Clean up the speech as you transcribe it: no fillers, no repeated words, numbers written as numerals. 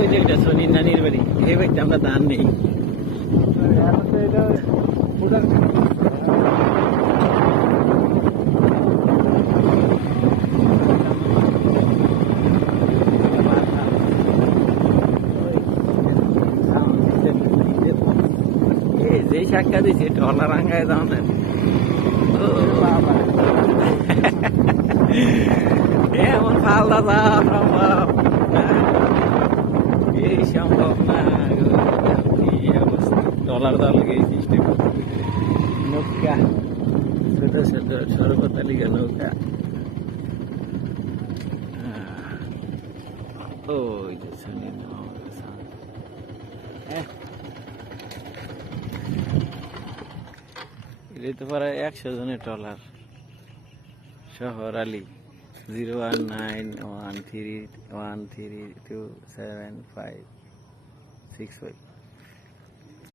ওই যে এটা সনির নানির বাড়ি এই বাড়িতে আমরা ধান নেই যেই শাক্কা দিছে টলা রাঙ্গায় দাও না এমন ফালদা যাওয়া সম্ভব এই সম্ভব না কি অবস্থা ডলার দল গেছিস নৌকা ছোট ছোট সর্বতালিকা নৌকা ওই যে শুনি এটা তো প্রায় 100 জনের ট্রলার শহর আলী 01913132756